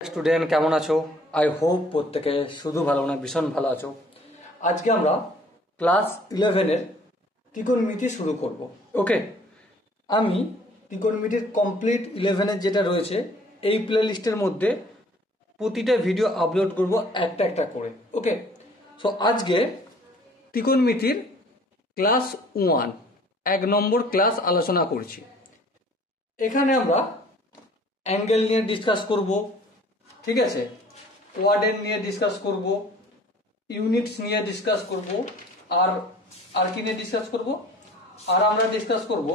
Student কেমন আছো? I hope প্রত্যেকে শুধু ভালো না ভীষণ ভালো আছো। আজকে আমরা ক্লাস 11-এর ত্রিকোণমিতি শুরু করব। ওকে, আমি ত্রিকোণমিতির কমপ্লিট 11-এর যেটা রয়েছে এই প্লে লিস্টের মধ্যে প্রতিটা ভিডিও আপলোড করব একটা একটা করে। ওকে, সো আজকে ত্রিকোণমিতির ক্লাস 1 1 নম্বর ক্লাস আলোচনা করছি। এখানে আমরা অ্যাঙ্গেল নিয়ে ডিসকাস করব, ঠিক আছে, কোয়াড্রেন্ট নিয়ে ডিসকাস করব, ইউনিটস নিয়ে ডিসকাস করব, আর কি নিয়ে ডিসকাস করব, আর আমরা ডিসকাস করব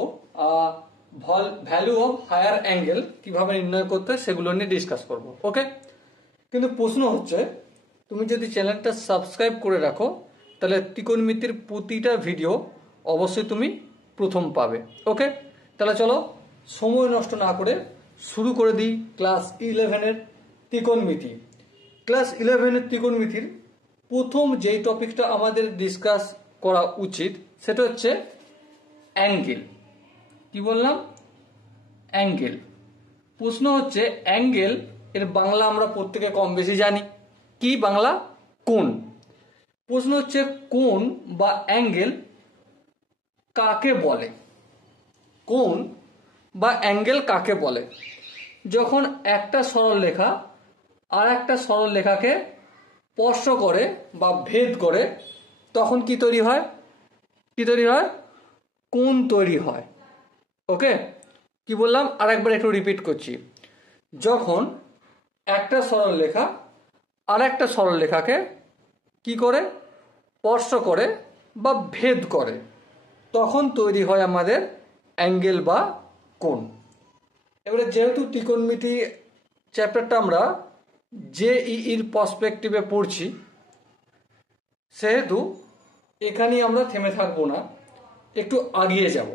ভ্যালু অফ হায়ার অ্যাঙ্গেল কিভাবে নির্ণয় করতে হয় সেগুলো নিয়ে ডিসকাস করব। ওকে, কিন্তু প্রশ্ন হচ্ছে তুমি যদি চ্যানেলটা সাবস্ক্রাইব করে রাখো তাহলে ত্রিকোণমিতির প্রতিটা ভিডিও অবশ্যই তুমি প্রথম পাবে। ওকে, তাহলে চলো সময় নষ্ট না করে শুরু করে দিই ক্লাস 11-এর ত্রিকোণমিতি। ক্লাস 11-এর ত্রিকোণমিতির প্রথম যেই টপিকটা আমাদের ডিসকাস করা উচিত সেটা হচ্ছে অ্যাঙ্গেল। কি বললাম? অ্যাঙ্গেল। প্রশ্ন হচ্ছে অ্যাঙ্গেল এর বাংলা আমরা প্রত্যেকে কম বেশি জানি, কি বাংলা? কোণ। প্রশ্ন হচ্ছে কোণ বা অ্যাঙ্গেল কাকে বলে? কোণ বা অ্যাঙ্গেল কাকে বলে? যখন একটা সরলরেখা আর একটা সরলরেখাকে স্পর্শ করে বা ভেদ করে তখন কি তৈরি হয়? কি তৈরি হয়? কোণ তৈরি হয়। ওকে, কি বললাম আর একবার একটু রিপিট করছি। যখন একটা সরলরেখা আর একটা সরলরেখাকে কি করে? স্পর্শ করে বা ভেদ করে তখন তৈরি হয় আমাদের অ্যাঙ্গেল বা কোণ। এবারে যেহেতু ত্রিকোণমিতি চ্যাপ্টারটা আমরা জেইইর পার্সপেক্টিভে পড়ছি সেহেতু এখানেই আমরা থেমে থাকবো না, একটু আগিয়ে যাব।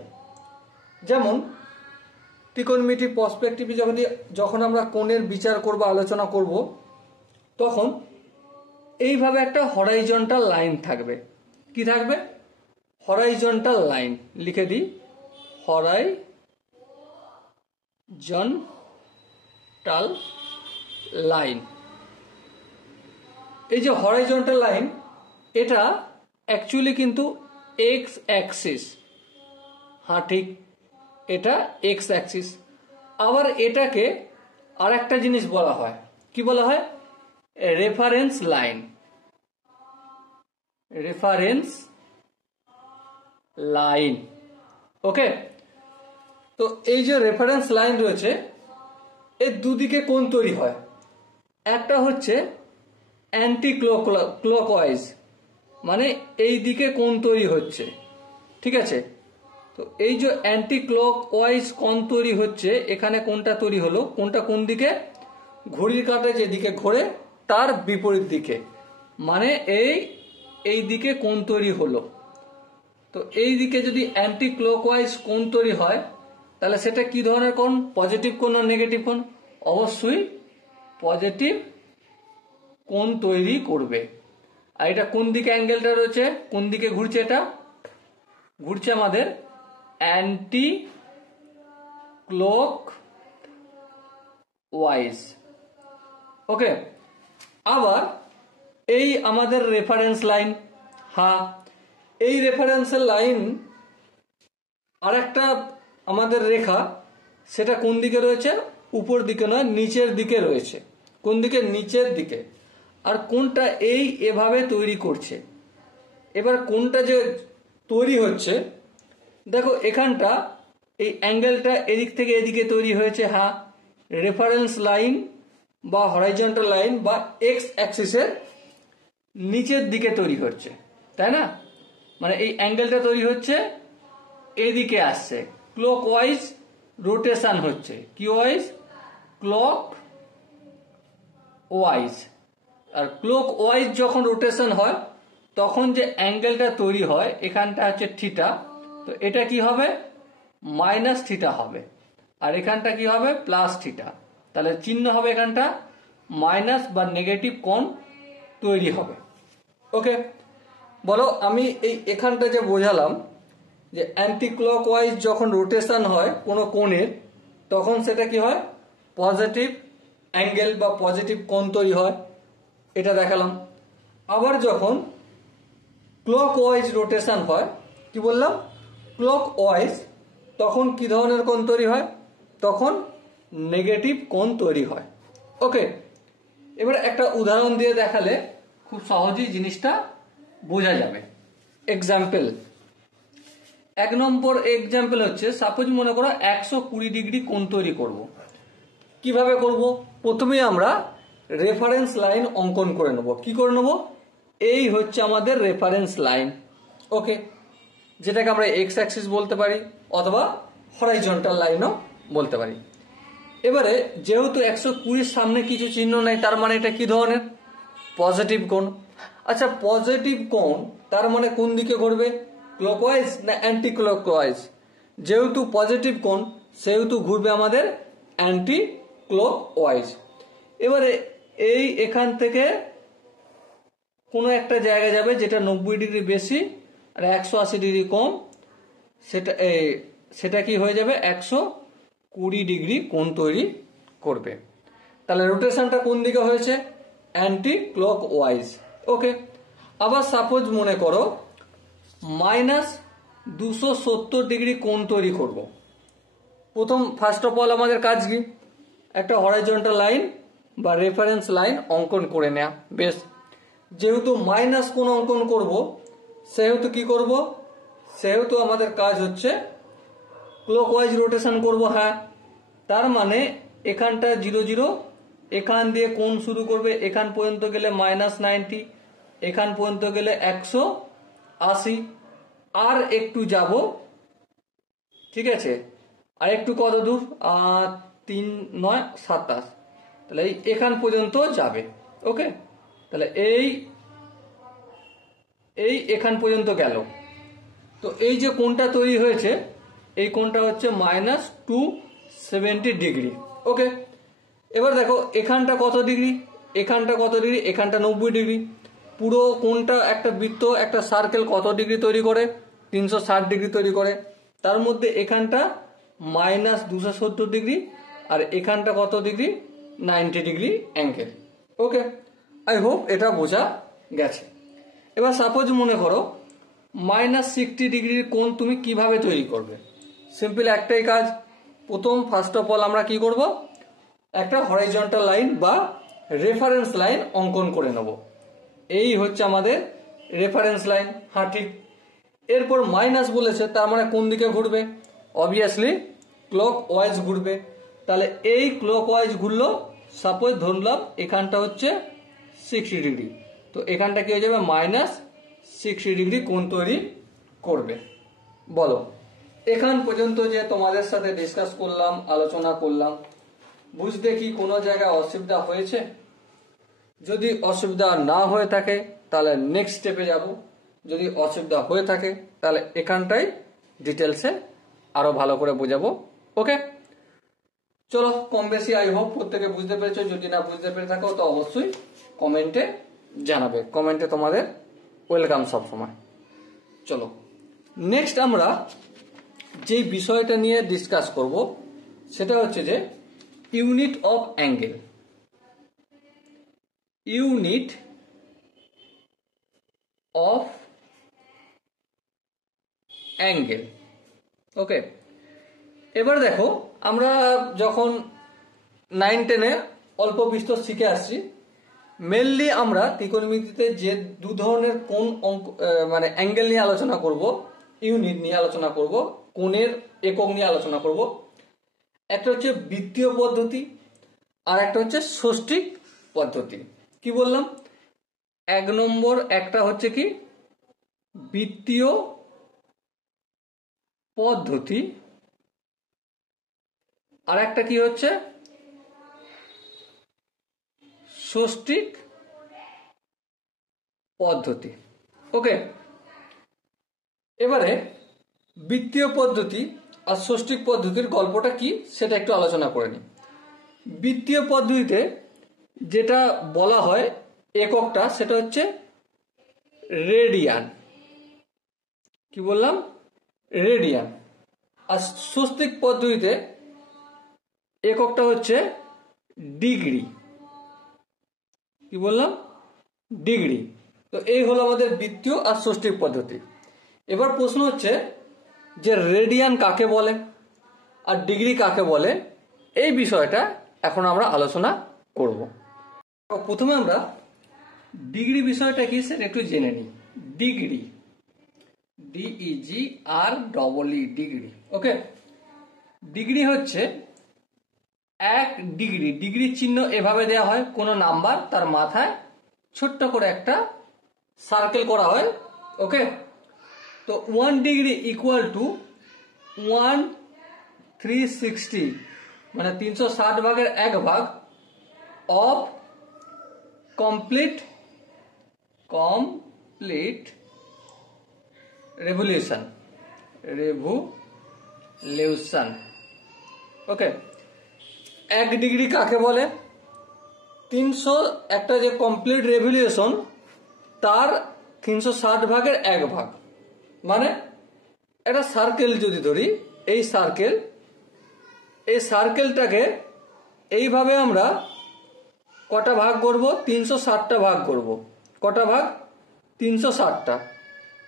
যেমন ত্রিকোণমিতি পার্সপেক্টিভে যখন আমরা কোণের বিচার করব, আলোচনা করব, তখন এইভাবে একটা হরাইজন্টাল লাইন থাকবে। কি থাকবে? Horizontal line. লিখে দিই, হরাইজন্টাল লাইন। এই যে হরাইজন্টাল লাইন এটা অ্যাকচুয়ালি কিন্তু এক্স অ্যাক্সিস। হ্যাঁ ঠিক, এটা এক্স অ্যাক্সিস। আবার এটাকে আর একটা জিনিস বলা হয়, কি বলা হয়? Reference line. Reference line. Okay, তো এই যে রেফারেন্স লাইন রয়েছে এর দুদিকে কোণ তৈরি হয়। একটা হচ্ছে অ্যান্টি ক্লকওয়াইজ, মানে এই দিকে কোণ তৈরি হচ্ছে, ঠিক আছে। তো এই যে অ্যান্টি ক্লকওয়াইজ কোণ তৈরি হচ্ছে, এখানে কোণটা তৈরি হলো, কোণটা কোন দিকে? ঘড়ির কাঁটা যেদিকে ঘোরে তার বিপরীত দিকে, মানে এই দিকে কোণ তৈরি হলো। তো এই দিকে যদি অ্যান্টি ক্লকওয়াইজ কোণ তৈরি হয় তাহলে সেটা কি ধরনের কোণ? পজিটিভ কোণ না নেগেটিভ কোণ? অবশ্যই পজিটিভ কোণ তৈরি করবে। আর এটা কোন দিকে অ্যাঙ্গেলটা রয়েছে? কোন দিকে ঘুরছে? এটা ঘুরছে আমাদের অ্যান্টি ক্লকওয়াইজ। ওকে, আবার এই আমাদের রেফারেন্স লাইন। হ্যাঁ, এই রেফারেন্সের লাইন আর একটা আমাদের রেখা, সেটা কোন দিকে রয়েছে? উপর দিকে নয়, নিচের দিকে রয়েছে। কোন দিকে? নিচের দিকে। আর কোনটা এভাবে তৈরি করছে। এবার কোনটা যে তৈরি হচ্ছে, দেখো এখানটা এই অ্যাঙ্গেলটা এদিক থেকে এদিকে তৈরি হয়েছে। হ্যাঁ, রেফারেন্স লাইন বা হরাইজন্টাল লাইন বা এক্স অ্যাক্সিসের নিচের দিকে তৈরি হচ্ছে, তাই না? মানে এই অ্যাঙ্গেলটা তৈরি হচ্ছে, এদিকে আসছে, ক্লকওয়াইজ রোটেশন হচ্ছে। কি ওয়াইজ? Clockwise. আর ক্লক ওয়াইজ যখন রোটেশন হয় তখন যে অ্যাঙ্গেলটা তৈরি হয় এখানটা হচ্ছে থিটা, তো এটা কি হবে? মাইনাস থিটা হবে। আর এখানটা কি হবে? Plus theta. তাহলে চিহ্ন হবে এখানটা মাইনাস বা নেগেটিভ কোণ তৈরি হবে। ওকে, বলো আমি এখানটা যে বোঝালাম যে অ্যান্টি ক্লকওয়াইজ যখন রোটেশন হয় কোনো কোণের তখন সেটা কি হয়? পজিটিভ অ্যাঙ্গেল বা পজিটিভ কোণ তৈরি হয়, এটা দেখালাম। আবার যখন ক্লক ওয়াইজ রোটেশন হয়, কি বললাম, ক্লক ওয়াইজ, তখন কি ধরনের কোণ তৈরি হয়, তখন নেগেটিভ কোণ তৈরি হয়। ওকে, এবার একটা উদাহরণ দিয়ে দেখালে খুব সহজেই জিনিসটা বোঝা যাবে। এক্সাম্পল, 1 নম্বর এক্সাম্পল হচ্ছে, সাপোজ মনে করো 120 ডিগ্রি কোণ তৈরি করব। কিভাবে করব? প্রথমে আমরা রেফারেন্স লাইন অঙ্কন করে নেব। কি করে নেব? এই হচ্ছে আমাদের রেফারেন্স লাইন। ওকে, যেটাকে আমরা এক্স অ্যাক্সিস বলতে পারি অথবা হরাইজন্টাল লাইনও বলতে পারি। এবারে যেহেতু 120 সামনে কিছু চিহ্ন নাই, তার মানে এটা কি ধরনের? পজিটিভ কোণ। আচ্ছা, পজিটিভ কোণ তার মানে কোন দিকে ঘুরবে? ক্লকওয়াইজ না অ্যান্টি ক্লকওয়াইজ? যেহেতু পজিটিভ কোণ সেহেতু ঘুরবে আমাদের অ্যান্টি ক্লকওয়াইজ। এবারে এই এখান থেকে কোনো একটা জায়গা যাবে যেটা 90 ডিগ্রি বেশি আর 180 ডিগ্রি কম, সেটা কি হয়ে যাবে? 120 ডিগ্রি কোণ তৈরি করবে। তাহলে রোটেশনটা কোন দিকে হয়েছে? Anti clockwise. ওকে, আবার সাপোজ মনে করো -270 ডিগ্রি কোণ তৈরি করব। ফার্স্ট অফ অল আমাদের কাজ কি? একটা হরাইজন্টাল লাইন বা রেফারেন্স লাইন অঙ্কন করে নেয়া। বেশ, যেহেতু মাইনাস কোণ অঙ্কন করব, সেহেতু কি করব? সেহেতু আমাদের কাজ হচ্ছে ক্লকওয়াইজ রোটেশন করব। হ্যাঁ, তার মানে এখানটা 0 0, এখান দিয়ে কোণ শুরু করবে, এখান পর্যন্ত গেলে -90, এখান পর্যন্ত গেলে 180, আর একটু যাব, ঠিক আছে, আর একটু কত দূর? 3 9 27, তাহলে এখান পর্যন্ত যাবে। ওকে, তাহলে এই এখান পর্যন্ত গেল। তো এই যে কোণটা তৈরি হয়েছে, এই কোণটা হচ্ছে -270 ডিগ্রি। ওকে, এবার দেখো এখানটা কত ডিগ্রি, এখানটা কত ডিগ্রি, এখানটা 90 ডিগ্রি। পুরো কোণটা, একটা বৃত্ত, একটা সার্কেল কত ডিগ্রি তৈরি করে? 360 ডিগ্রি তৈরি করে। তার মধ্যে এখানটা -270 ডিগ্রি আর এখানটা কত degree? 90 degree angle. Okay, I hope এটা বোঝা গেছে। এবার সাপোজ মনে করো -60 ডিগ্রির কোণ তুমি কিভাবে তৈরি করবে? সিম্পল একটাই কাজ। ফার্স্ট অফ অল আমরা কি করব? একটা হরাইজন্টাল লাইন বা রেফারেন্স লাইন অঙ্কন করে নেব। এই হচ্ছে আমাদের রেফারেন্স লাইন। হ্যাঁ, ঠিক। এরপর মাইনাস বলেছে, তার মানে কোন দিকে ঘুরবে? অবভিয়াসলি ক্লক ওয়াইজ ঘুরবে। তাহলে এই ক্লক ওয়াইজ ঘুরলো, সাপোজ ধরলাম এখানটা হচ্ছে 60 ডিগ্রি, তো এখানটা কি হয়ে যাবে? -60 ডিগ্রি কোণ তৈরি করবে। বলো, এখান পর্যন্ত যে তোমাদের সাথে ডিসকাস করলাম, আলোচনা করলাম, বুঝতে কি কোনো জায়গায় অসুবিধা হয়েছে? যদি অসুবিধা না হয়ে থাকে তাহলে নেক্সট স্টেপে যাব। যদি অসুবিধা হয়ে থাকে তাহলে এখানটাই ডিটেলসে আরো ভালো করে বোঝাবো। ওকে, চলো, কম বেশি আই হোপ প্রত্যেকে বুঝতে পেরেছো। যদি না বুঝতে পেরে থাকো তো অবশ্যই কমেন্টে জানাবে। কমেন্টে তোমাদের ওয়েলকাম সবসময়। চলো, নেক্সট আমরা যে বিষয়টা নিয়ে ডিসকাস করব সেটা হচ্ছে যে unit of angle. Unit of angle. Okay, এবার দেখো, আমরা যখন 9 10-এ অল্প বিস্তর শিখে আসছি, মেনলি আমরা ত্রিকোণমিতিতে যে দু ধরনের কোণ মানে অ্যাঙ্গেল নিয়ে আলোচনা করব, ইউনিট নিয়ে আলোচনা করব, কোণের একক নিয়ে আলোচনা করব। একটা হচ্ছে বৃত্তীয় পদ্ধতি আর একটা হচ্ছে ষষ্ঠিক পদ্ধতি। কি বললাম? 1 নম্বর একটা হচ্ছে কি বৃত্তীয় পদ্ধতি, আর একটা কি হচ্ছে ষষ্ঠিক পদ্ধতি। ওকে, এবারে বৃত্তীয় পদ্ধতি আর ষষ্ঠিক পদ্ধতির গল্পটা কি সেটা একটু আলোচনা করে নিই। বৃত্তীয় পদ্ধতিতে যেটা বলা হয় এককটা, সেটা হচ্ছে রেডিয়ান। কি বললাম? রেডিয়ান। আর ষষ্ঠিক পদ্ধতিতে এককটা হচ্ছে ডিগ্রি। কি বললাম? ডিগ্রি। তো এই হলো আমাদের বৃত্তীয় আর ষষ্ঠিক পদ্ধতি। এবার প্রশ্ন হচ্ছে যে রেডিয়ান কাকে বলে আর ডিগ্রি কাকে বলে, এই বিষয়টা এখন আমরা আলোচনা করব। প্রথমে আমরা ডিগ্রি বিষয়টা কি সেটা একটু জেনে নিই। Degree, DEGREE, degree. Okay, degree হচ্ছে 1 ডিগ্রি। ডিগ্রির চিহ্ন এভাবে দেওয়া হয়, কোনো নাম্বার তার মাথায় ছোট্ট করে একটা সার্কেল করা হয়। ওকে, তো 1 ডিগ্রি ইকুয়াল টু 1/360, মানে 360 ভাগের 1 ভাগ of complete revolution. Okay, 1 degree কাকে বলে? 300, একটা যে কমপ্লিট রেভলিউশন তার 360 ভাগের 1 ভাগ, মানে একটা সার্কেল যদি ধরি, এই সার্কেলটাকে এইভাবে আমরা কটা ভাগ করব? 360টা ভাগ করব। কটা ভাগ? 360টা।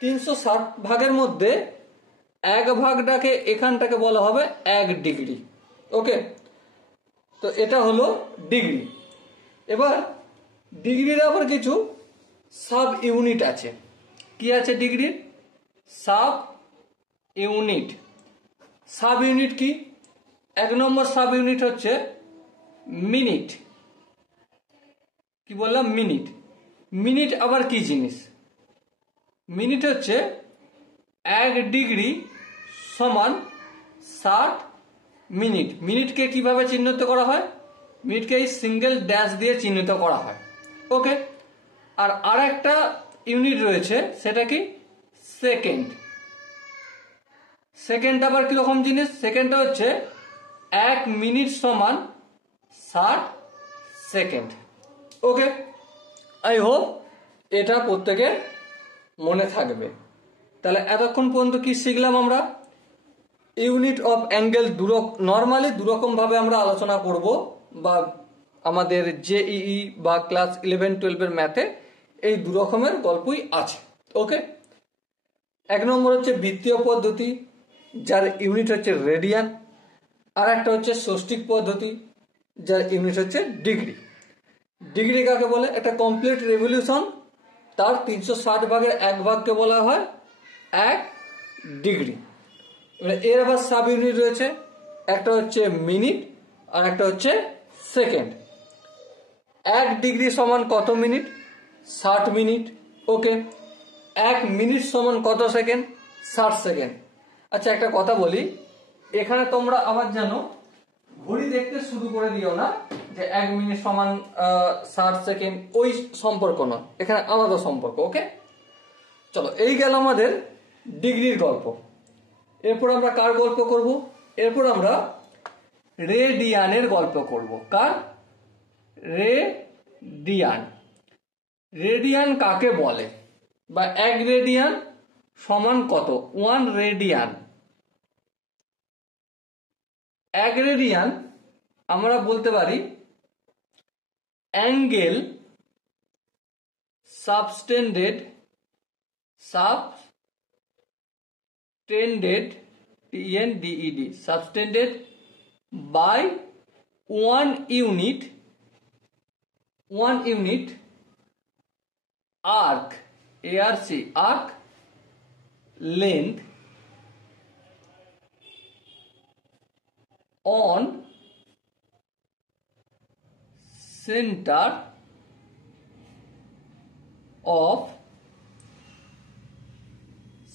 360 ভাগের মধ্যে 1 ভাগটাকে এখানটাকে বলা হবে 1 ডিগ্রি। ওকে, তো এটা হলো ডিগ্রি। এবার ডিগ্রির আবার কিছু সাব ইউনিট আছে। কি আছে ডিগ্রির? Sub unit. সাব ইউনিট কি? 1 নম্বর সাব ইউনিট হচ্ছে মিনিট। কি বললাম? মিনিট। মিনিট আবার কি জিনিস? মিনিট হচ্ছে 1 ডিগ্রি সমান 60 মিনিট। মিনিটকে কিভাবে চিহ্নিত করা হয়? মিনিটকে এই সিঙ্গেল ড্যাশ দিয়ে চিহ্নিত করা হয়। ওকে, আর আরেকটা ইউনিট রয়েছে, সেটা কি? সেকেন্ড। সেকেন্ড আবার কিরকম জিনিস? সেকেন্ডটা হচ্ছে 1 মিনিট সমান 60 সেকেন্ড। ওকে, আই হোপ এটা প্রত্যেকের মনে থাকবে। তাহলে এতক্ষণ পর্যন্ত কি শিখলাম আমরা? ইউনিট অফ অ্যাঙ্গেল নর্মালি দুরকম ভাবে আমরা আলোচনা করব, বা আমাদের JEE বা ক্লাস 11-12 ম্যাথে এই দুরকমের গল্পই আছে। ওকে, 1 নম্বর হচ্ছে বৃত্তীয় পদ্ধতি, যার ইউনিট হচ্ছে রেডিয়ান। আর একটা হচ্ছে ষষ্ঠিক পদ্ধতি, যার ইউনিট হচ্ছে ডিগ্রি। ডিগ্রি কাকে বলে? একটা কমপ্লিট রেভলিউশন তার 360 ভাগের 1 ভাগকে বলা হয় 1 ডিগ্রি। এর আবার সাব ইউনিট রয়েছে, একটা হচ্ছে মিনিট আর একটা হচ্ছে সেকেন্ড। 1 ডিগ্রি সমান কত মিনিট? 60 মিনিট। ওকে, 1 মিনিট সমান কত সেকেন্ড? 60 সেকেন্ড। আচ্ছা, একটা কথা বলি, এখানে তোমরা আবার জানো ঘড়ি দেখতে শুরু করে দিও না যে 1 মিনিট সমান 60 সেকেন্ড, ওই সম্পর্ক নয়, এখানে আলাদা সম্পর্ক। ওকে, চলো, এই গেল আমাদের ডিগ্রির গল্প। এরপর আমরা কার গল্প করব? এরপর আমরা রেডিয়ানের গল্প করব। কার? রেডিয়ান। রেডিয়ান কাকে বলে, বা 1 রেডিয়ান সমান কত? 1 রেডিয়ান। 1 রেডিয়ান আমরা বলতে পারি angle subtended subtended by 1 unit arc, arc length on center of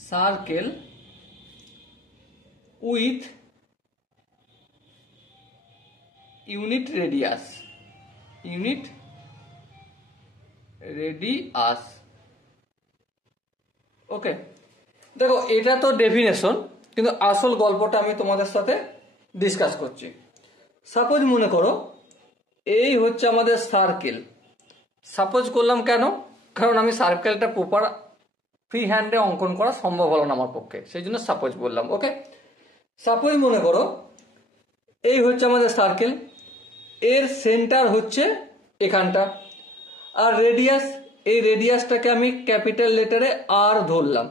circle with unit radius. ওকে, দেখো এটা তো ডেফিনেশন, কিন্তু আসল গল্পটা আমি তোমাদের সাথে ডিসকাস করছি। সাপোজ মনে করো এই হচ্ছে আমাদের সার্কেল। সাপোজ করলাম কেন? কারণ আমি সার্কেলটা প্রপার ফ্রি হ্যান্ডে অঙ্কন করা সম্ভব হলো না আমার পক্ষে, সেই জন্য সাপোজ বললাম। ওকে, সাপোজ মনে করো এই হচ্ছে আমাদের সার্কেল, এর সেন্টার হচ্ছে এখানটা, আর রেডিয়াস, এই রেডিয়াসটাকে আমি ক্যাপিটাল লেটারে আর ধরলাম,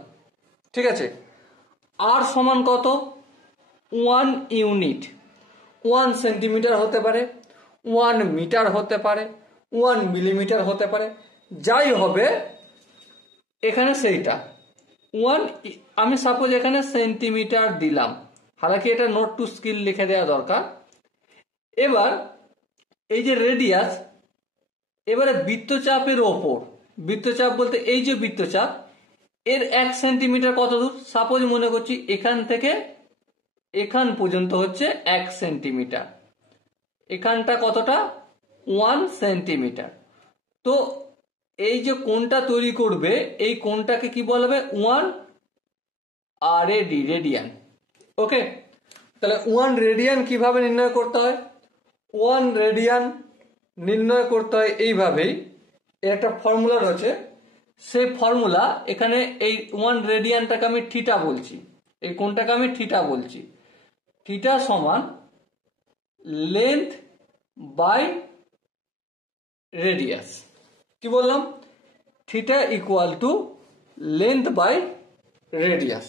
ঠিক আছে। আর সমান কত? 1 ইউনিট। 1 সেন্টিমিটার হতে পারে, 1 মিটার হতে পারে, 1 মিলিমিটার হতে পারে, যাই হবে এখানে সেইটা 1। আমি সাপোজ এখানে সেন্টিমিটার দিলাম, হালাকি এটা নোট টু স্কিল লিখে দেওয়া দরকার। এবার এই যে রেডিয়াস, এবারে বৃত্তচাপের ওপর, বৃত্তচাপ বলতে এই যে বৃত্তচাপ, এর 1 সেন্টিমিটার কত দূর? সাপোজ মনে করছি এখান থেকে এখান পর্যন্ত হচ্ছে 1 সেন্টিমিটার, এখানটা কতটা? 1 সেন্টিমিটার। তো এই যে কোণটা তৈরি করবে, এই কোণটাকে কি বলবে? 1 RAD, রেডিয়ান। ওকে, তাহলে 1 রেডিয়ান কিভাবে নির্ণয় করতে হয়? 1 রেডিয়ান নির্ণয় করতে হয় এইভাবেই। এর একটা ফর্মুলা রয়েছে, সেই ফর্মুলা এখানে এই 1 রেডিয়ানটাকে আমি থিটা বলছি, এই কোণটাকে আমি থিটা বলছি। থিটা সমান লেন্থ বাই রেডিয়াস। কি বললাম? Theta equal to length by radius.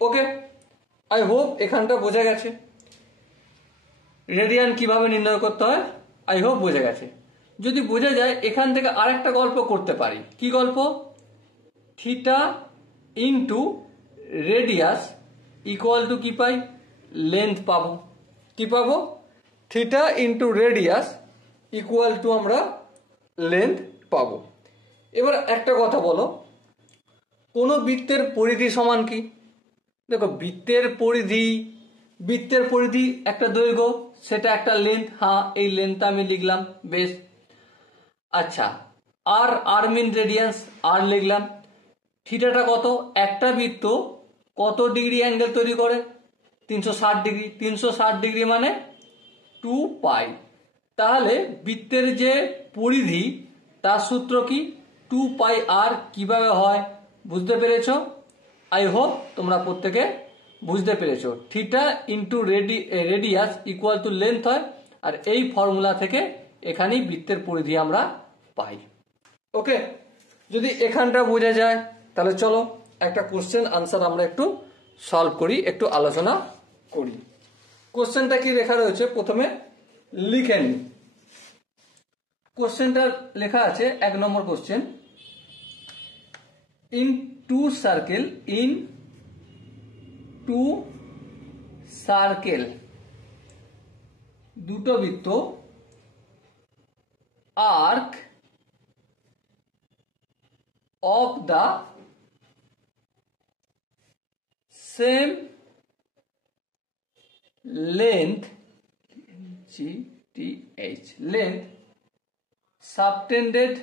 Okay, I hope এখানটা বোঝা গেছে রেডিয়ান কিভাবে নির্ণয় করতে হয়। আই হোপ বোঝা গেছে। যদি বোঝা যায়, এখান থেকে আরেকটা গল্প করতে পারি। কি গল্প? Theta into radius equal to কি পাই? লেন্থ পাবো। কি পাবো? Theta into radius equal to আমরা লেন্থ পাবো। এবার একটা কথা বলো, কোনো বৃত্তের পরিধি সমান কি? দেখো, বৃত্তের পরিধি একটা দৈর্ঘ্য, সেটা একটা লেন্থ। হ্যাঁ, এই লেন্থটা আমি লিখলাম, বেশ। আচ্ছা, আর মিন রেডিয়ান্স, আর লিখলাম। থিটাটা কত? একটা বৃত্ত কত ডিগ্রি অ্যাঙ্গেল তৈরি করে? 360 ডিগ্রি। 360 ডিগ্রি মানে 2 পাই। তাহলে বৃত্তের যে পরিধি, তার সূত্র কি? 2 পাই আর। কিভাবে হয় বুঝতে পেরেছো? আই হোপ তোমরা প্রত্যেকে বুঝতে পেরেছো। Theta into radius equal to length হয়, আর এই ফর্মুলা থেকে এখানেই বৃত্তের পরিধি আমরা পাই। ওকে, যদি এখানটা বোঝা যায়, তাহলে চলো একটা কোশ্চেন আনসার আমরা একটু সলভ করি, একটু আলোচনা করি। কোশ্চেনটা কি লেখা রয়েছে প্রথমে লিখে নি। কোশ্চেনটা লেখা আছে, 1 নম্বর কোশ্চেন। ইন টু সার্কেল, দুটো বৃত্ত, arc of the same length, length, subtended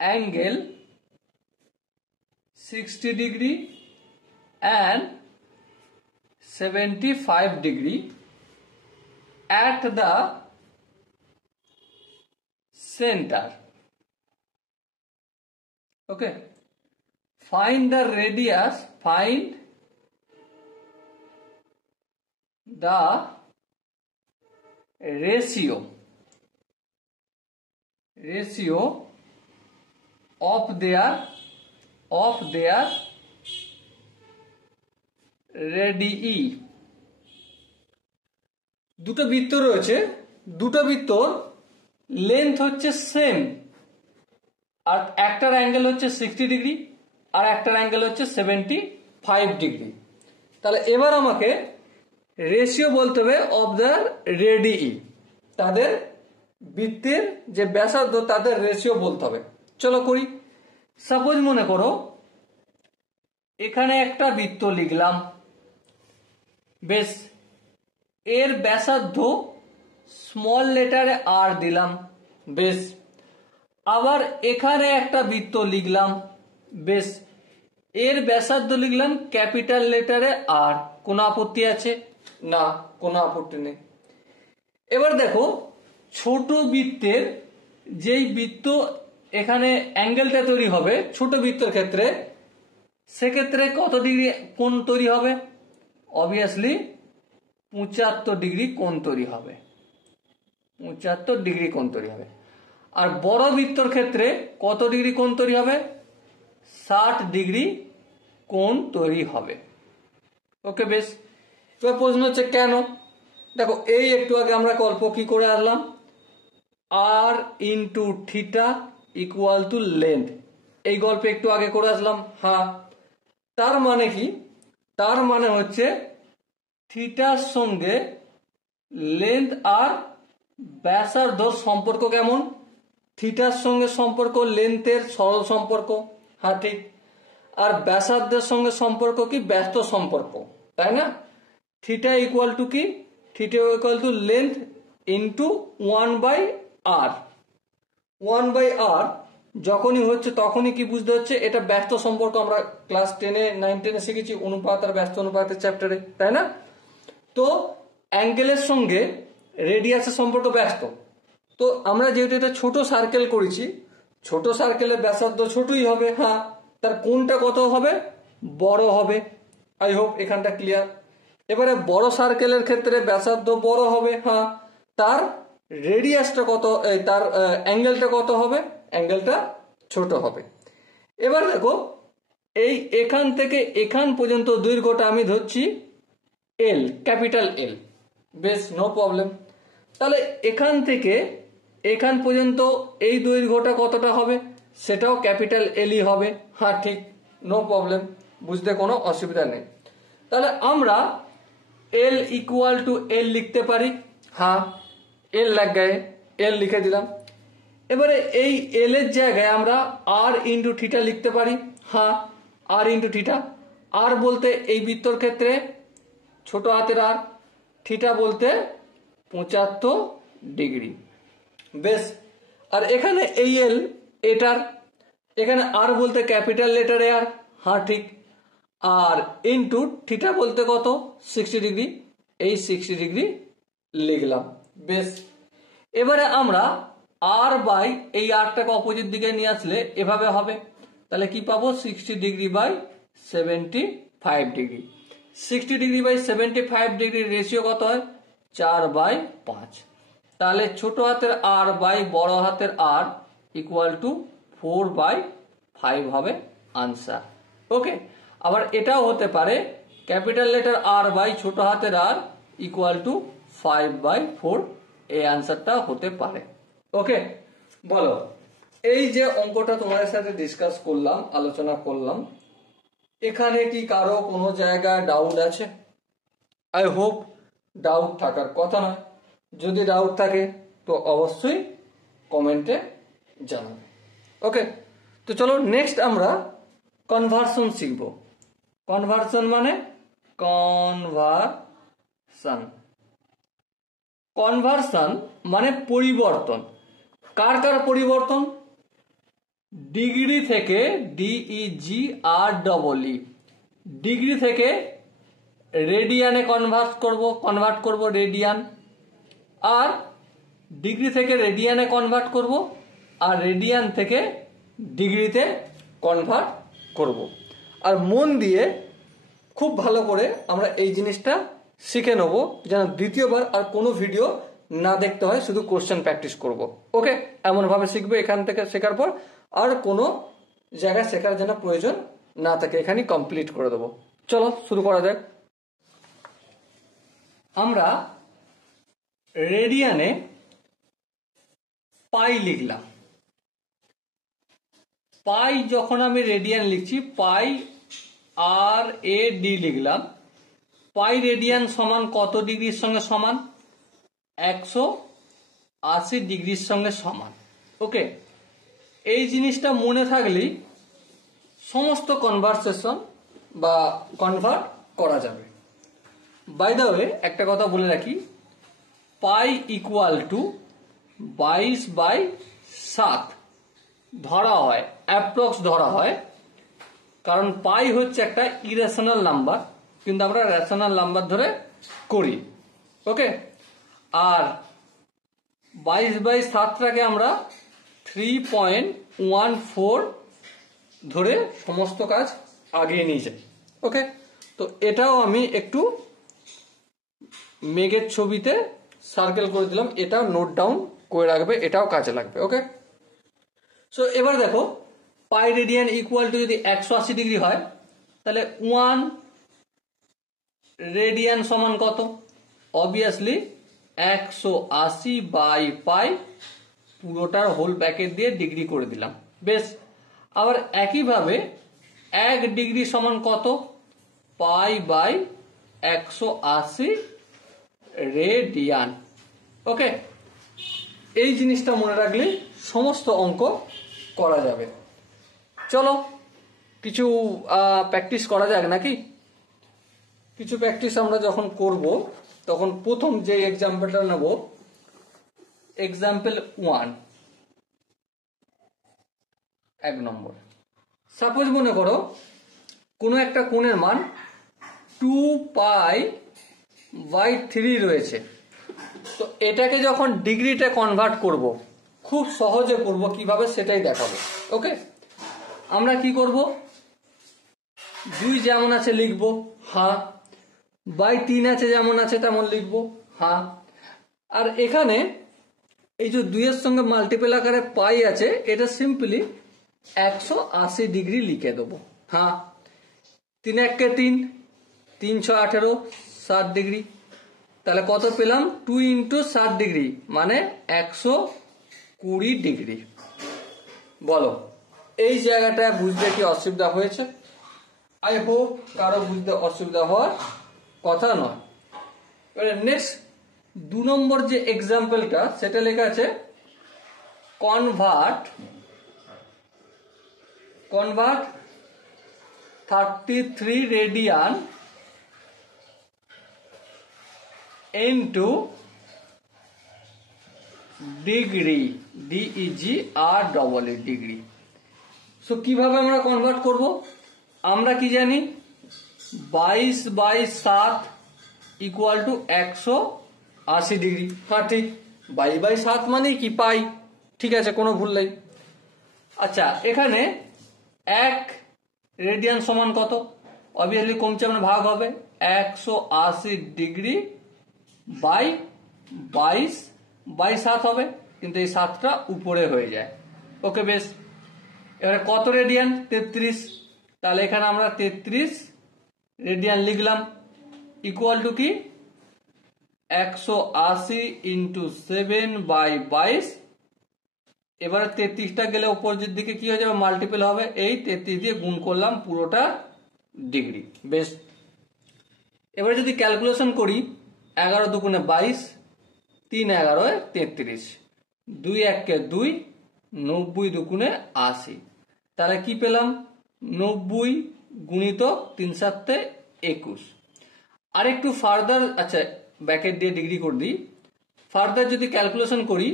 angle 60 degree and 75 degree at the center. Okay, find the radius, find the ratio of their radii. দুটো বৃত্ত রয়েছে, দুটো বৃত্তর লেন্থ হচ্ছে সেম, আর একটার অ্যাঙ্গেল হচ্ছে 60 degree আর একটার অ্যাঙ্গেল হচ্ছে 75 ডিগ্রি। তাহলে এবার আমাকে রেশিও বলতে হবে অফ দ্য রেডিই, তাদের বৃত্তের যে ব্যাসার্ধ তাদের রেশিও বলতে হবে। চলো করি। সাপোজ মনে করো এখানে একটা বৃত্ত লিখলাম, বেশ, এর ব্যাসার্ধ স্মল লেটারে আর দিলাম, বেশ। আবার এখানে একটা বৃত্ত লিখলাম, বেশ, এর ব্যাসার্ধ লিখলাম ক্যাপিটাল লেটারে আর। কোনো আপত্তি আছে? না, কোনো আপত্তি নেই। এবার দেখো, ছোট বৃত্তের যেই বৃত্ত এখানে অ্যাঙ্গেলটা তৈরি হবে, ছোট বৃত্তের ক্ষেত্রে সেক্ষেত্রে কত ডিগ্রি কোণ তৈরি হবে? অবভিয়াসলি 75 ডিগ্রি কোণ তৈরি হবে, 75 ডিগ্রি কোণ তৈরি হবে। আর বড় বৃত্তর ক্ষেত্রে কত ডিগ্রি কোণ তৈরি হবে? 60 ডিগ্রি কোণ তৈরি হবে। ওকে, বেশ। এবার প্রশ্ন হচ্ছে কেন? দেখো, এই একটু আগে আমরা গল্প কি করে আসলাম, আর into theta equal to length, এই গল্প একটু আগে করে আসলাম। হ্যাঁ, তার মানে কি? তার মানে হচ্ছে থিটার সঙ্গে লেন্থ আর ব্যাসার্ধ সম্পর্ক কেমন? থিটার সঙ্গে সম্পর্ক লেন্থের সরল সম্পর্ক, হ্যাঁ ঠিক। আর ব্যাসার্ধের সঙ্গে সম্পর্ক কি? ব্যস্ত সম্পর্ক, তাই না? থিটা ইকুয়াল টু কি? Theta equal to length into 1/r। 1/r যখনই হচ্ছে তখনই কি বুঝতে হচ্ছে? এটা ব্যস্ত সম্পর্ক। আমরা ক্লাস 10-এ 9-10-এ শিখেছি অনুপাত আর ব্যস্ত অনুপাতের চ্যাপ্টারে, তাই না? তো অ্যাঙ্গেলের সঙ্গে রেডিয়াসের সম্পর্ক ব্যস্ত। তো আমরা যেহেতু এটা ছোট সার্কেল করেছি, ছোট সার্কেলের ব্যাসার্ধ ছোটই হবে। হ্যাঁ, তার কোণটা কত হবে? বড় হবে। আই হোপ এখানটা ক্লিয়ার। এবারে বড় সার্কেলের ক্ষেত্রে ব্যাসার্ধ বড় হবে। হ্যাঁ, তার রেডিয়াসটা কত, তার অ্যাঙ্গেলটা কত হবে? অ্যাঙ্গেলটা ছোট হবে। এবার দেখো, এই এখান থেকে এখান পর্যন্ত দৈর্ঘ্যটা আমি ধরছি এল, ক্যাপিটাল এল। বেশ, নো প্রবলেম। তাহলে এখান থেকে এখান পর্যন্ত এই দৈর্ঘ্যটা কতটা হবে? সেটাও ক্যাপিটাল এলই হবে। হ্যাঁ ঠিক, নো প্রবলেম, বুঝতে কোনো অসুবিধা নেই। তাহলে আমরা এল ইকুয়াল টু এল লিখতে পারি। হ্যাঁ, এল লাগ গায়ে এল লিখে দিলাম। এবারে এই এল এর জায়গায় আমরা আর ইন্টু থিটা লিখতে পারি। হ্যাঁ, আর ইন্টু থিটা। আর বলতে এই বৃত্তর ক্ষেত্রে ছোট হাতের আর, থিটা বলতে 75 ডিগ্রি। বেশ, আর এখানে এই এল এটার, এখানে আর বলতে ক্যাপিটাল লেটারে আর। হ্যাঁ ঠিক। আর ইন্টু থিটা বলতে কত? 60 ডিগ্রি। এই 60 ডিগ্রি লিখলাম। বেশ, এবারে আমরা আর বাই এই আরটাকে অপোজিট দিকে নিয়ে আসলে এভাবে হবে। তাহলে কি পাবো? 60 degree by 75 degree. 60 degree by 75 ডিগ্রির রেশিও কত হয়? 4/5। তাহলে ছোট হাতের আর বাই বড় হাতের আর ইকুয়াল টু 4/5 হবে আনসার। ওকে, আবার এটাও হতে পারে ক্যাপিটাল লেটার আর বাই ছোট হাতের আর ইকুয়াল টু 5/4, এই আনসারটা হতে পারে। ওকে, বলো, এই যে অঙ্কটা তোমাদের সাথে ডিসকাস করলাম, আলোচনা করলাম, এখানে কি কারো কোনো জায়গায় ডাউট আছে? আই হোপ ডাউট থাকার কথা নয়। যদি ডাউট থাকে তো অবশ্যই কমেন্টে জানাবে। ওকে, তো চলো নেক্সট আমরা কনভার্সন শিখব। কনভার্সন মানে কনভার্সন, কনভার্সন মানে পরিবর্তন। কার কার পরিবর্তন? ডিগ্রি থেকে, DEGREE, ডিগ্রি থেকে রেডিয়ানে কনভার্ট করব রেডিয়ান, আর ডিগ্রি থেকে রেডিয়ানে কনভার্ট করব, আর রেডিয়ান থেকে ডিগ্রিতে কনভার্ট করব। আর মন দিয়ে খুব ভালো করে আমরা এই জিনিসটা শিখে নেব, যেন দ্বিতীয়বার আর কোনো ভিডিও না দেখতে হয়, শুধু কোশ্চেন প্র্যাকটিস করব। ওকে, এমনভাবে শিখবে এখান থেকে শেখার পর আর কোনো জায়গায় শেখার যেন প্রয়োজন না থাকে, এখানে কমপ্লিট করে দেবো। চলো শুরু করা যাক। আমরা রেডিয়ানে পাই লিখলাম। পাই যখন আমি রেডিয়ান লিখছি, পাই RAD লিখলাম। পাই রেডিয়ান সমান কত ডিগ্রির সঙ্গে সমান? 180 ডিগ্রির সঙ্গে সমান। ওকে, এই জিনিসটা মনে থাকলেই সমস্ত কনভার্সেশন বা কনভার্ট করা যাবে। বাই দ্য ওয়ে একটা কথা বলে রাখি, পাই ইকুয়াল টু 22/7 ধরা হয়, অ্যাপ্রক্স ধরা হয়, কারণ পাই হচ্ছে একটা ইরেশনাল নাম্বার, কিন্তু আমরা রেশনাল নাম্বার ধরে করি। ওকে, আর 22/7টাকে আমরা 3.14 ধরে সমস্ত কাজ আগিয়ে নিয়ে যাই। ওকে, তো এটাও আমি একটু মেঘের ছবিতে সার্কেল করে দিলাম, এটাও নোট ডাউন করে রাখবে, এটাও কাজে লাগবে। ওকে, সো এবার দেখো পাই রেডিয়ান ইকুয়াল টু যদি 180 ডিগ্রি হয় তাহলে 1 রেডিয়ান সমান কত? অবভিয়াসলি 180 বাই পাই, পুরোটার হোল ব্র্যাকেট দিয়ে ডিগ্রি করে দিলাম। বেশ, আবার একইভাবে 1 ডিগ্রি সমান কত? Pi by 180 radian. ওকে, এই জিনিসটা মনে রাখলে সমস্ত অঙ্ক করা যাবে। চলো কিছু প্র্যাকটিস করা যাক নাকি? কিছু প্র্যাকটিস আমরা যখন করব তখন প্রথম যে এক্সাম্পলটা নেব, এক্সাম্পল 1, 1 নম্বর। সাপোজ মনে করো কোনো একটা কোণের মান 2 পাই বাই 3 রয়েছে, তো এটাকে যখন ডিগ্রিতে কনভার্ট করব, খুব সহজে করব, কিভাবে সেটাই দেখাবো। ওকে, আমরা কি করব, 2 যেমন আছে লিখবো, হ্যাঁ, বাই 3 আছে যেমন আছে তেমন লিখবো, হ্যাঁ, আর এখানে এই যে 2 এর সঙ্গে মাল্টিপল আকারে পাই আছে, এটা সিম্পলি 180 ডিগ্রি লিখে দেবো, হ্যাঁ। 3 1 কে 3, 3 6 18, 60 ডিগ্রি। তাহলে কত পেলাম? 2 ইন্টু 60 ডিগ্রি মানে 120 ডিগ্রি। বলো এই জায়গাটা বুঝতে কি অসুবিধা হয়েছে? আই হোপ কারো বুঝতে অসুবিধা হওয়ার কথা নয়। এবারে নেক্সট 2 নম্বর যে এক্সাম্পলটা, সেটা লেখা আছে convert 33 radian into degree, DEGREE degree. So কিভাবে আমরা কনভার্ট করব? আমরা কি জানি, 22 বাই 7 ইকুয়াল টু 180 ডিগ্রি। হ্যাঁ ঠিক, 22 বাই 7 মানে কি পাই, ঠিক আছে, কোনো ভুল নেই। আচ্ছা, এখানে 1 রেডিয়ান সমান কত? অবভিয়াসলি কমছে মানে ভাগ হবে, 180 ডিগ্রি বাই 22 বাই 7 হবে, কিন্তু এই 7টা উপরে হয়ে যায়। ওকে, বেশ, এবারে কত রেডিয়ান? 33। তাহলে এখানে আমরা 33 রেডিয়ান লিখলাম, ইকুয়াল টু কি 180 ইন্টু 7 বাই 22। এবারে 33টা গেলে উপরের দিকে কি হয়ে যাবে? মাল্টিপল হবে, এই 33 দিয়ে গুণ করলাম পুরোটা ডিগ্রি। বেশ, এবারে যদি ক্যালকুলেশন করি, 11 দুগুণে 22, 3 11 33, 2 1 কে 2, 90 দুগুণে 80। তাহলে কি পেলাম? 90 গুণিত 3 7 21। আর একটু ফার্দার, আচ্ছা ব্র্যাকেট দিয়ে ডিগ্রি করে দিই, ফার্দার যদি ক্যালকুলেশন করি,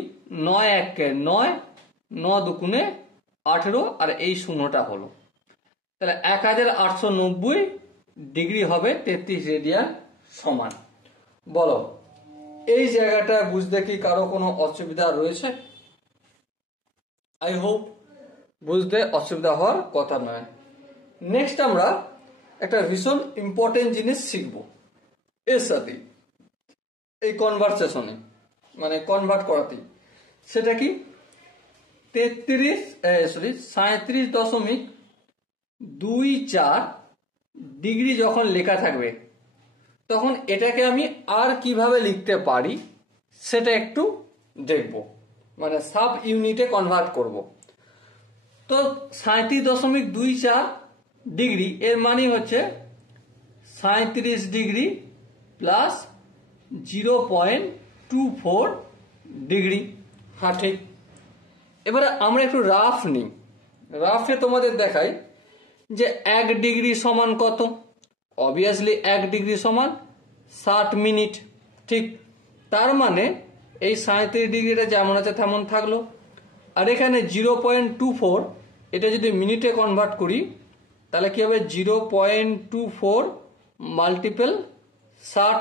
9 1 কে 9, 9 দুগুণে 18, আর এই শূন্যটা হলো, তাহলে 1890 ডিগ্রি হবে 33 রেডিয়ান সমান। বলো এই জায়গাটা বুঝতে কি কারো কোনো অসুবিধা রয়েছে? আই হোপ বুঝতে অসুবিধা হওয়ার কথা নয়। নেক্সট আমরা একটা ভীষণ ইম্পর্টেন্ট জিনিস শিখব এর সাথে, এই কনভার্সেশনে, মানে কনভার্ট করাতেই। সেটা কি? 37.24 ডিগ্রি যখন লেখা থাকবে, তখন এটাকে আমি আর কিভাবে লিখতে পারি সেটা একটু দেখব, মানে সাব ইউনিটে কনভার্ট করব। তো 37.24 ডিগ্রি এর মানে হচ্ছে 37 ডিগ্রি প্লাস 0.24 ডিগ্রি। হ্যাঁ ঠিক। এবারে আমরা একটু রাফ নিই, রাফে তোমাদের দেখাই যে 1 ডিগ্রি সমান কত। অবভিয়াসলি 1 ডিগ্রি সমান 60 মিনিট, ঠিক। তার মানে এই 37 ডিগ্রিটা যেমন আছে তেমন থাকলো, আর এখানে 0.24 এটা যদি মিনিটে কনভার্ট করি তাহলে কি হবে? 0.24 মাল্টিপল 60।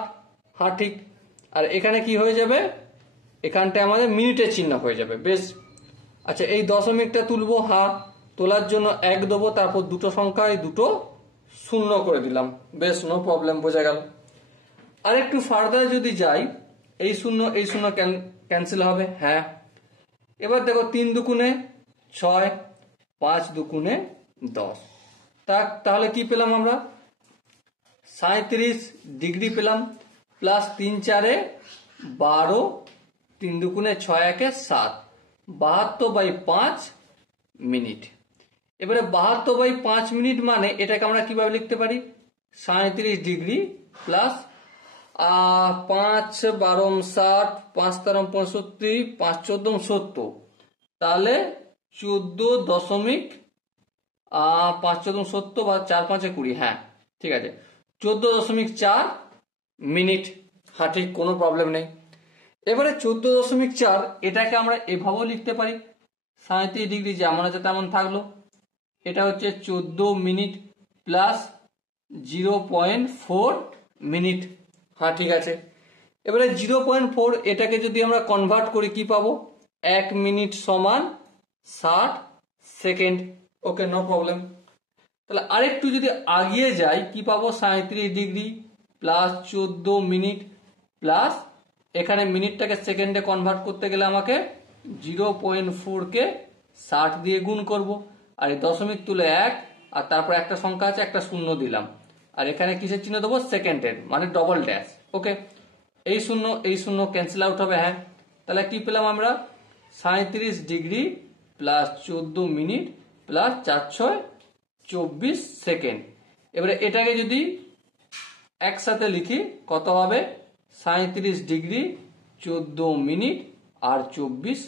হ্যাঁ ঠিক। আর এখানে কি হয়ে যাবে? এখানটা আমাদের মিনিটের চিহ্ন হয়ে যাবে। বেশ, আচ্ছা এই দশমিকটা তুলবো, হ্যাঁ, তোলার জন্য 1 দেবো, তারপর দুটো সংখ্যা, এই দুটো শূন্য করে দিলাম, বেশ, নো প্রবলেম, বোঝা গেল। আর একটু ফার্দার যদি যাই, এই শূন্য ক্যান্সেল হবে, হ্যাঁ। এবার দেখো 3 দুগুণে 6, 5 দুগুণে 10, তাহলে কি পেলাম আমরা? 37 ডিগ্রি পেলাম, প্লাস 3 4 12, 3 দুগুণে 6 1 7, 72/5 মিনিট। এবারে 72/5 মিনিট মানে এটাকে আমরা কিভাবে লিখতে পারি? 37 ডিগ্রি প্লাস 5 12 60, 5 13 65, 5 14 70, তাহলে 14.5 14 70 বা 4 5 20, হ্যাঁ ঠিক আছে, 14.4 মিনিট। হ্যাঁ ঠিক, কোনো প্রবলেম নেই। এবারে 14.4 এটাকে আমরা এভাবেও লিখতে পারি, 37 ডিগ্রি যেমন আছে তেমন থাকলো, এটা হচ্ছে 14 মিনিট প্লাস 0.4 মিনিট। হ্যাঁ ঠিক আছে। এবারে 0.4 এটাকে যদি আমরা কনভার্ট করি কি পাবো? 1 মিনিট সমান 60 সেকেন্ড। ওকে, নো প্রবলেম। তাহলে আরেকটু যদি আগিয়ে যাই কি পাবো? 37 ডিগ্রি প্লাস 14 মিনিট প্লাস, এখানে মিনিটটাকে সেকেন্ডে কনভার্ট করতে গেলে আমাকে 0.4 কে 60 দিয়ে গুণ করব, আর এই দশমিক তুলে 1, আর তারপর একটা সংখ্যা আছে, একটা শূন্য দিলাম, আর এখানে কিসের চিহ্ন দেবো? সেকেন্ডের, মানে ডবল ড্যাশ। ওকে, এই শূন্য ক্যান্সেল আউট হবে, হ্যাঁ। তাহলে কি পেলাম আমরা? 37 degree plus 14 minute plus 4 6 24 second. এবারে এটাকে যদি একসাথে লিখি কত হবে? 37 ডিগ্রি 14 মিনিট আর 24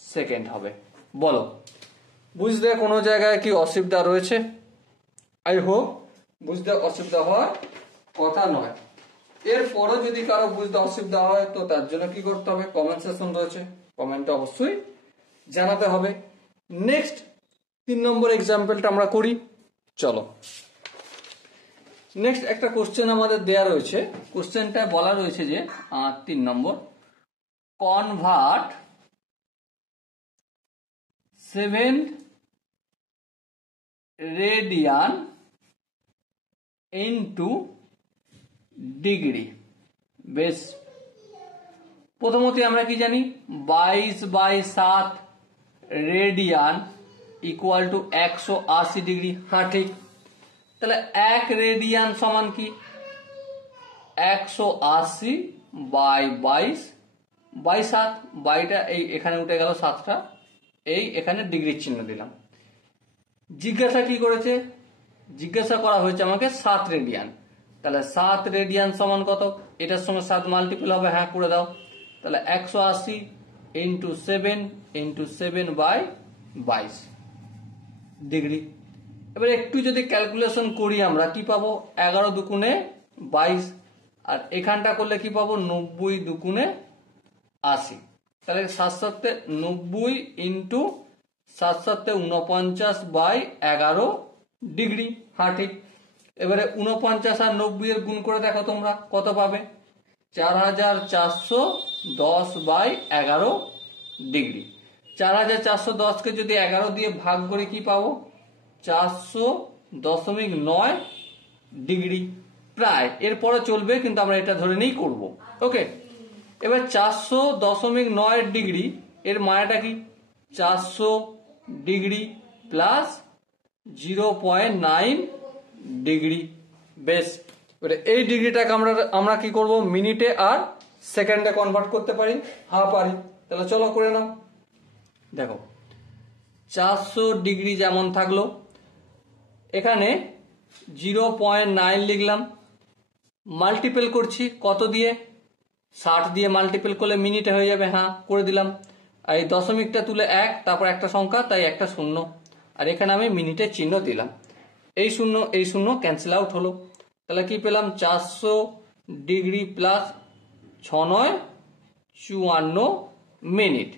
সেকেন্ড হবে। বলো, বুঝতে কোনো জায়গায় কি অসুবিধা রয়েছে? আই হোপ বুঝতে অসুবিধা হওয়ার কথা নয়। এরপরও যদি কারো বুঝতে অসুবিধা হয় তো তার জন্য কি করতে হবে? কমেন্ট সেকশন রয়েছে, কমেন্টে অবশ্যই জানাতে হবে। নেক্সট 3 নম্বর এক্সাম্পলটা আমরা করি, চলো। নেক্সট একটা কোশ্চেন আমাদের দেয়া রয়েছে, কোশ্চেনটা বলা রয়েছে যে 3 নম্বর, কনভার্ট 7 রেডিয়ান ইনটু ডিগ্রি। বেশ, প্রথমত আমরা কি জানি? 22/7 রেডিয়ান ইকুয়াল টু 180 ডিগ্রি। হ্যাঁ ঠিক। তাহলে 1 রেডিয়ান সমান কি? 180/22/7, বাইটা এই এখানে উঠে গেল 7টা, এই এখানে ডিগ্রির চিহ্ন দিলাম। জিজ্ঞাসা কি করেছে? জিজ্ঞাসা করা হয়েছে আমাকে 7 রেডিয়ান। তাহলে 7 রেডিয়ান সমান কত? এটার সঙ্গে 7 মাল্টিপল হবে, হ্যাঁ করে দাও। তাহলে 180 ইন্টু 7 ইন্টু 7/22 ডিগ্রি। এবার একটু যদি ক্যালকুলেশন করি আমরা কি পাবো? 11 দুগুণে 22, আর এখানটা করলে কি পাবো? 90 দুগুণে 80। তাহলে 7 7 90 ইন্টু 7 7 49/11 ডিগ্রি। হ্যাঁ ঠিক। এবারে 49 আর 90 এর গুণ করে দেখো তোমরা কত পাবে? 4410/11 ডিগ্রি। 4410 কে যদি 11 দিয়ে ভাগ করে কি পাবো? 400.9 ডিগ্রি প্রায়। এরপরে চলবে কিন্তু আমরা এটা ধরে নিয়েই করব। ওকে, এবার 400.9 ডিগ্রি এর মানেটা কি? 400 ডিগ্রি প্লাস 0.9 ডিগ্রি। বেশ, এই ডিগ্রিটাকে আমরা কি করব? মিনিটে আর সেকেন্ডে কনভার্ট করতে পারি। হ্যাঁ পারি। তাহলে চলো করে নাও। দেখো 400 ডিগ্রি যেমন থাকলো, এখানে 0.9 লিখলাম, মাল্টিপল করছি কত দিয়ে? 60 দিয়ে মাল্টিপল করলে মিনিটে হয়ে যাবে, হ্যাঁ করে দিলাম। আর এই দশমিকটা তুলে 1, তারপর একটা সংখ্যা, তাই একটা শূন্য, আর এখানে আমি মিনিটের চিহ্ন দিলাম। এই শূন্য ক্যান্সেল আউট হলো। তাহলে কি পেলাম? 400 ডিগ্রি প্লাস 6 9 54 মিনিট।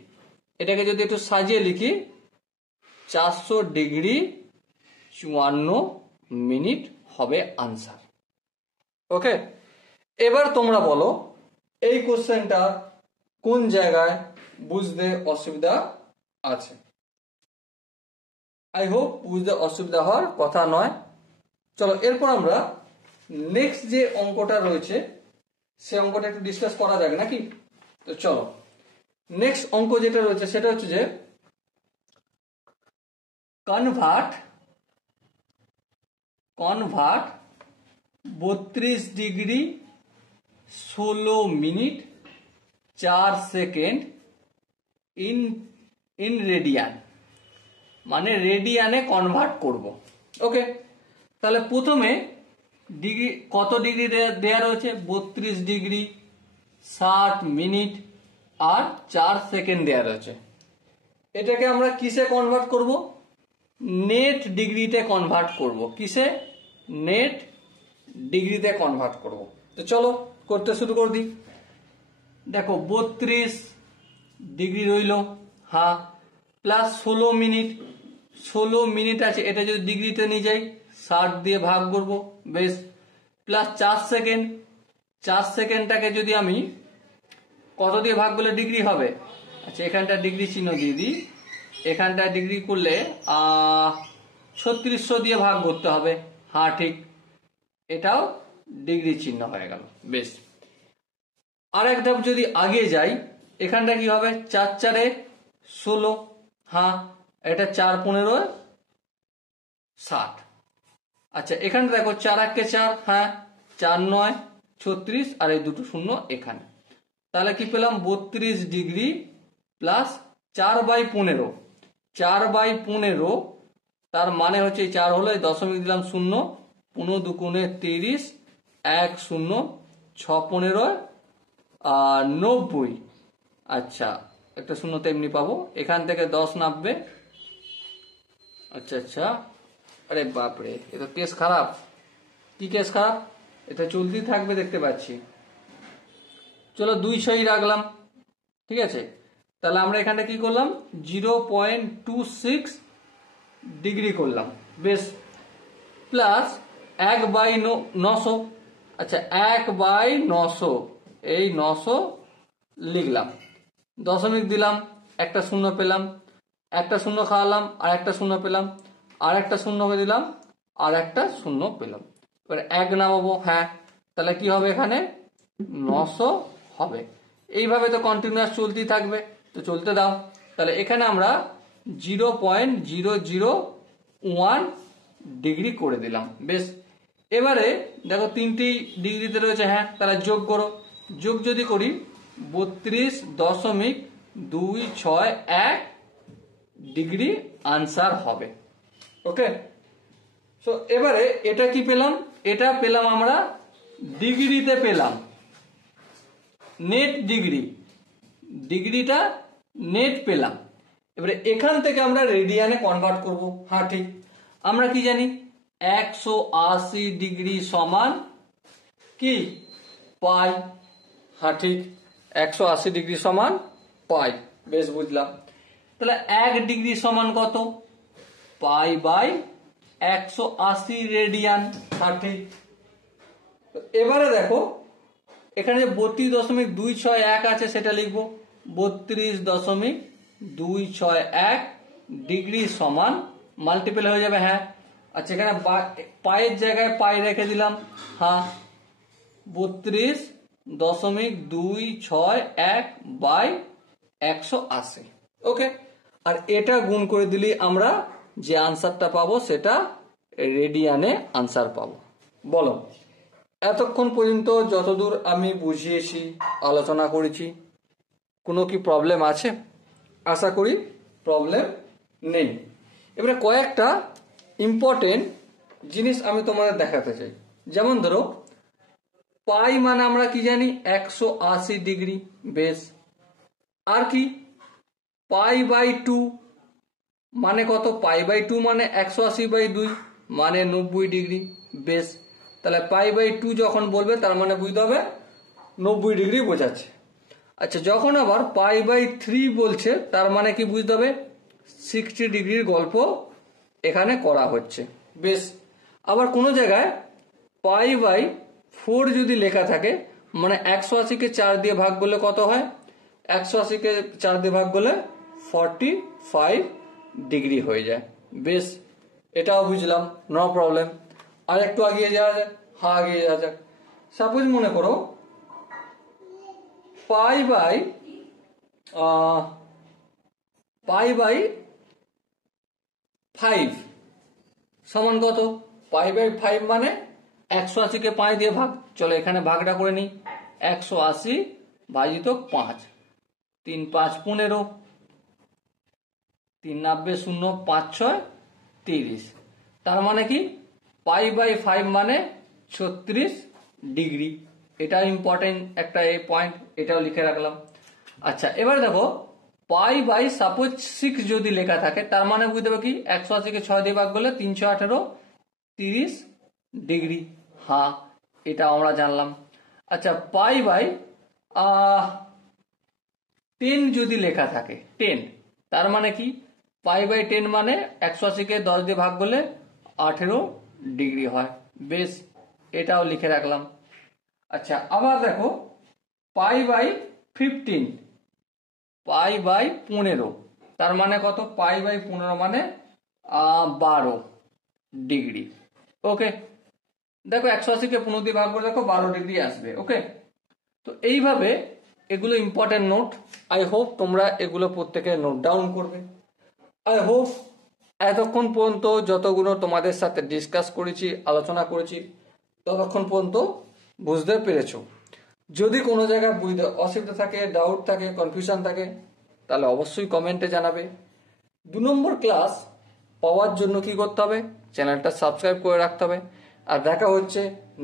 এটাকে যদি একটু সাজিয়ে লিখি, 400 ডিগ্রি 54 মিনিট হবে আনসার। ওকে, এবার তোমরা বলো এই কোশ্চেনটা কোন জায়গায় বুঝতে অসুবিধা আছে? আই হোপ বুঝতে অসুবিধা হওয়ার কথা নয়। চলো এরপর আমরা নেক্সট যে অঙ্কটা রয়েছে সে অঙ্কটা একটু ডিসকাস করা যাক নাকি। তো চলো নেক্সট অঙ্ক যেটা রয়েছে সেটা হচ্ছে যে convert 32 degree 16 minute 4 second in radian, মানে রেডিয়ানে কনভার্ট করব। ওকে, তাহলে প্রথমে ডিগ্রি কত ডিগ্রি দেয়া রয়েছে, 32 ডিগ্রি 60 মিনিট আর 4 সেকেন্ড দেয়া রয়েছে। এটাকে আমরা কিসে কনভার্ট করব, নেট ডিগ্রিতে কনভার্ট করব। কিসে, নেট ডিগ্রিতে কনভার্ট করব। তো চলো করতে শুরু করে দিই। দেখো 32 ডিগ্রি রইল, হ্যাঁ, প্লাস 16 মিনিট, 16 মিনিট আছে, এটা যদি ডিগ্রিতে নিয়ে যাই 60 দিয়ে ভাগ করব, বেশ, প্লাস 4 সেকেন্ড, 4 সেকেন্ডটাকে যদি আমি কত দিয়ে ভাগ করলে ডিগ্রি হবে, আচ্ছা এখানটা ডিগ্রি চিহ্ন দিয়ে দিই, এখানটা ডিগ্রি করলে 3600 দিয়ে ভাগ করতে হবে, হ্যাঁ ঠিক, এটাও ডিগ্রি চিহ্ন হয়ে গেল, বেশ। আর এক ধাপ যদি আগে যাই, এখানটা কি হবে, 4 4 16, হ্যাঁ এটা 4 15 60। আচ্ছা এখানে দেখো 4 1 4, হ্যাঁ 4 9 36 আর এই দুটো শূন্য এখানে, তাহলে কি পেলাম 32 ডিগ্রি প্লাস 4/15, 4/15, তার মানে হচ্ছে 4 হলো, এই দশমিক দিলাম 0, 15 2 30, 1 0 6 15 আর 90, আচ্ছা একটা শূন্য তো এমনি পাবো, এখান থেকে 10 নামবে, আচ্ছা আচ্ছা, আরে বাপরে এ তো কেস খারাপ। কি কেস খারাপ, এটা চলতেই থাকবে দেখতে পাচ্ছি। চলো 200 রাখলাম, ঠিক আছে, তাহলে আমরা এখানে কি করলাম 0.26 ডিগ্রি করলাম, বেশ, প্লাস 1/900, আচ্ছা 1/900, এই 900 লিখলাম, দশমিক দিলাম, একটা শূন্য পেলাম, একটা শূন্য খাওয়ালাম আর একটা শূন্য পেলাম, আর একটা শূন্য দিলাম আর একটা শূন্য পেলাম, এবার 1 নামাবো, হ্যাঁ তাহলে কি হবে এখানে 900 হবে। এইভাবে তো কন্টিনিউয়াস চলতেই থাকবে, তো চলতে দাও। তাহলে এখানে আমরা 0.001 ডিগ্রি করে দিলাম, বেশ। এবারে দেখো 3টি ডিগ্রিতে রয়েছে, হ্যাঁ তাহলে যোগ করো, যোগ যদি করি 32.261 ডিগ্রি আনসার হবে। ওকে, সো এবারে এটা কি পেলাম, এটা পেলাম আমরা ডিগ্রিতে পেলাম, নেট ডিগ্রি, ডিগ্রিটা নেট পেলাম। এবারে এখান থেকে আমরা রেডিয়ানে কনভার্ট করব, হ্যাঁ ঠিক, আমরা কি জানি 180 ডিগ্রি সমান কি পাই, হ্যাঁ ঠিক, 180 ডিগ্রি সমান পাই, বেশ বুঝলাম। তাহলে 1 ডিগ্রি সমান কত, পাই বাই 180 রেডিয়ান, হ্যাঁ ঠিক। এবারে দেখো এখানে যে 32.261 আছে সেটা লিখবো, 32.261 ডিগ্রি সমান মাল্টিপল হয়ে যাবে, হ্যাঁ, আচ্ছা এখানে পায়ের জায়গায় পাই রেখে দিলাম, হ্যাঁ 32.261 বাই 180, ওকে। আর এটা গুণ করে দিলে আমরা যে আনসারটা পাবো সেটা রেডিয়ানে আনসার পাবো। বলো এতক্ষণ পর্যন্ত যতদূর আমি বুঝিয়েছি, আলোচনা করেছি, কোনো কি প্রবলেম আছে? আশা করি প্রবলেম নেই। এবারে কয়েকটা ইম্পর্টেন্ট জিনিস আমি তোমাদের দেখাতে চাই। যেমন ধরো পাই মানে আমরা কি জানি 180 ডিগ্রি, বেশ। আর কি π/2 মানে কত, π/2 মানে 180/2 মানে 90 ডিগ্রি, বেশ। তাহলে π/2 যখন বলবে তার মানে বুঝতে হবে 90 ডিগ্রি বোঝাচ্ছে। আচ্ছা যখন আবার π/3 বলছে তার মানে কি বুঝতে হবে 60 ডিগ্রির গল্প এখানে করা হচ্ছে, বেশ। আবার কোনো জায়গায় π/4 যদি লেখা থাকে মানে 180কে 4 দিয়ে ভাগ করলে কত হয়, 180কে 4 দিয়ে ভাগ করলে 45 ডিগ্রি হয়ে যায়, বেশ, এটাও বুঝলাম, নো প্রবলেম। আর একটু আগিয়ে যাওয়া যাক, আগিয়ে যাওয়া যাক। সাপোজ মনে করো পাই বাই 5 সমান কত? পাই বাই 5 মানে 180-কে 5 দিয়ে ভাগ। চলো এখানে ভাগটা করে নিই। 180 ভাজিত 5, 3 5 15, 3 90 0 5 6 30। তার মানে কি পাই বাই 5 মানে 36 ডিগ্রি। এটা ইম্পর্টেন্ট একটা পয়েন্ট, এটাও লিখে রাখলাম। আচ্ছা এবার দেখো পাই বাই সাপোজ 6 যদি লেখা থাকে, তার মানে বুঝতে হবে কি 180-কে 6 দিয়ে ভাগ করলে 3 6 18 30 ডিগ্রি। হ্যাঁ, এটা আমরা জানলাম। আচ্ছা পাই বাই 10 যদি লেখা থাকে, 10, তার মানে কি পাই বাই 10 মানে 180-কে 10 দিয়ে ভাগ করলে 18 ডিগ্রি হয়। বেশ, এটাও লিখে রাখলাম। আচ্ছা আবার দেখো পাই বাই 15, পাই বাই 15, তার মানে কত? পাই বাই 15 মানে 12 ডিগ্রি। ওকে, দেখো 180-কে 15 দিয়ে ভাগ করে দেখো 12 ডিগ্রি আসবে। ওকে, তো এইভাবে এগুলো ইম্পর্টেন্ট নোট। আই হোপ তোমরা এগুলো প্রত্যেকে নোট ডাউন করবে। আই হোপ এতক্ষণ পর্যন্ত যতগুলো তোমাদের সাথে ডিসকাস করেছি, আলোচনা করেছি, ততক্ষণ পর্যন্ত বুঝতে পেরেছো। যদি কোনো জায়গায় বুঝতে অসুবিধা থাকে, ডাউট থাকে, কনফিউশন থাকে, তাহলে অবশ্যই কমেন্টে জানাবে। 2 নম্বর ক্লাস পাওয়ার জন্য কি করতে হবে? চ্যানেলটা সাবস্ক্রাইব করে রাখতে হবে। আর দেখা হচ্ছে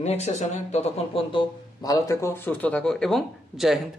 নেক্সট সেশনে। ততক্ষণ পর্যন্ত ভালো থেকো, সুস্থ থাকো এবং জয় হিন্দ।